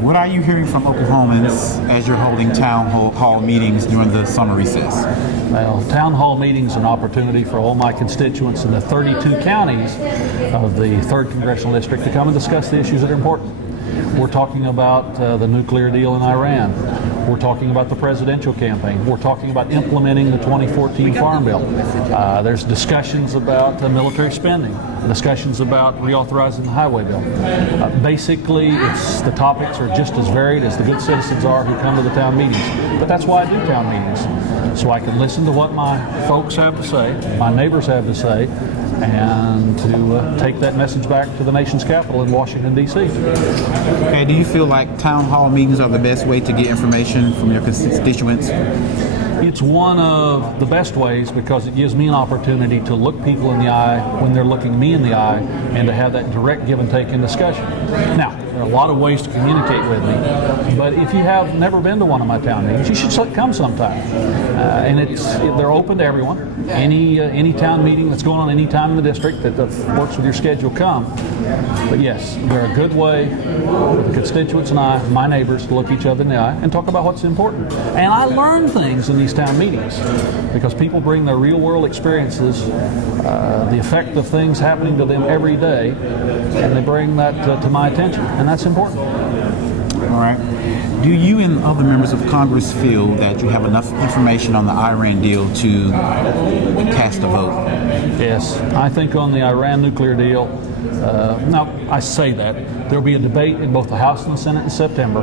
What are you hearing from Oklahomans as you're holding town hall meetings during the summer recess? Well, town hall meetings is an opportunity for all my constituents in the 32 counties of the 3rd Congressional District to come and discuss the issues that are important. We're talking about the nuclear deal in Iran. We're talking about the presidential campaign. We're talking about implementing the 2014 Farm Bill. There's discussions about military spending, discussions about reauthorizing the highway bill. Basically, the topics are just as varied as the good citizens are who come to the town meetings. But that's why I do town meetings, so I can listen to what my folks have to say, my neighbors have to say, and to take that message back to the nation's capital in Washington, D.C. Okay, do you feel like town hall meetings are the best way to get information from your constituents? It's one of the best ways because it gives me an opportunity to look people in the eye when they're looking me in the eye and to have that direct give and take in discussion. Now, there are a lot of ways to communicate with me, but if you have never been to one of my town meetings, you should come sometime. And they're open to everyone. Any town meeting that's going on any time in the district that works with your schedule, come. But yes, they're a good way for the constituents and I, my neighbors, to look each other in the eye and talk about what's important. And I learn things in these town meetings because people bring their real world experiences, the effect of things happening to them every day, and they bring that to my attention, and that's important. All right. Do you and other members of Congress feel that you have enough information on the Iran deal to cast a vote? Yes, I think on the Iran nuclear deal, now I say that, there will be a debate in both the House and the Senate in September,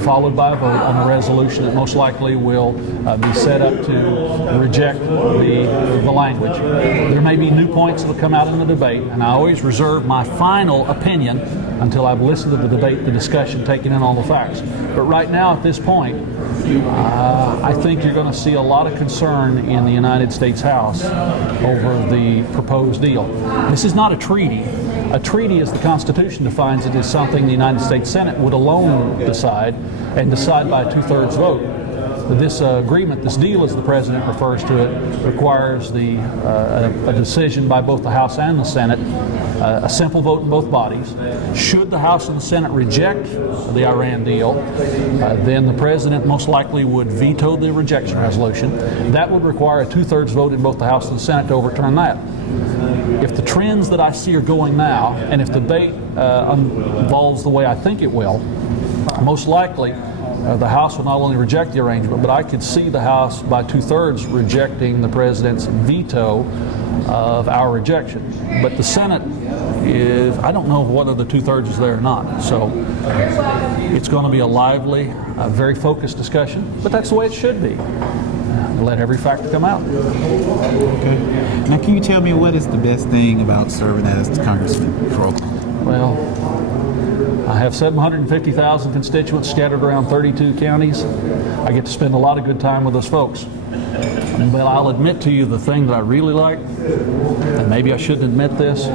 followed by a vote on a resolution that most likely will be set up to reject the language. There may be new points that will come out in the debate, and I always reserve my final opinion until I've listened to the debate, the discussion, taking in all the facts. But right now, at this point, I think you're going to see a lot of concern in the United States House over the proposed deal. This is not a treaty. A treaty, as the Constitution defines it, is something the United States Senate would alone decide, and decide by a 2/3 vote. This agreement, this deal as the President refers to it, requires a decision by both the House and the Senate, a simple vote in both bodies. Should the House and the Senate reject the Iran deal, then the President most likely would veto the rejection resolution. That would require a 2/3 vote in both the House and the Senate to overturn that. If the trends that I see are going now, and if the debate evolves the way I think it will, most likely the House will not only reject the arrangement, but I could see the House by 2/3 rejecting the President's veto of our rejection. But the Senate I don't know whether the 2/3 is there or not. So it's going to be a lively, very focused discussion, but that's the way it should be. Let every fact come out. Okay. Now, can you tell me what is the best thing about serving as Congressman for Oklahoma? Well, I have 750,000 constituents scattered around 32 counties. I get to spend a lot of good time with those folks. But I'll admit to you the thing that I really like, and maybe I shouldn't admit this,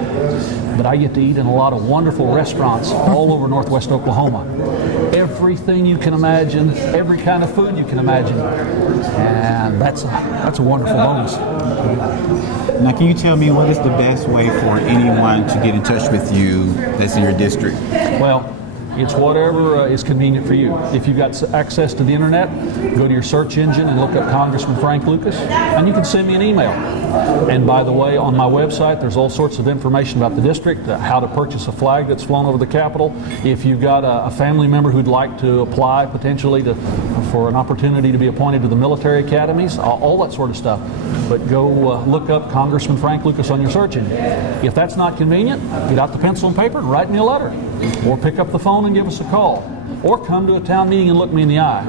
but I get to eat in a lot of wonderful restaurants all over northwest Oklahoma. Everything you can imagine, every kind of food you can imagine, and that's a wonderful bonus. Now, can you tell me what is the best way for anyone to get in touch with you that's in your district? Well, it's whatever is convenient for you. If you've got access to the internet, go to your search engine and look up Congressman Frank Lucas, and you can send me an email. And by the way, on my website, there's all sorts of information about the district, how to purchase a flag that's flown over the Capitol. If you've got a family member who'd like to apply potentially for an opportunity to be appointed to the military academies, all that sort of stuff. But go look up Congressman Frank Lucas on your search engine. If that's not convenient, get out the pencil and paper and write me a letter. Or pick up the phone and give us a call. Or come to a town meeting and look me in the eye.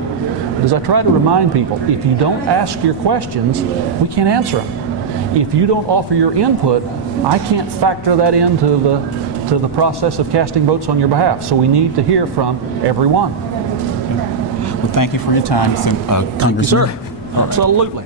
But as I try to remind people, if you don't ask your questions, we can't answer them. If you don't offer your input, I can't factor that into the process of casting votes on your behalf. So we need to hear from everyone. Well, thank you for your time, Congressman. Thank you, sir. Absolutely.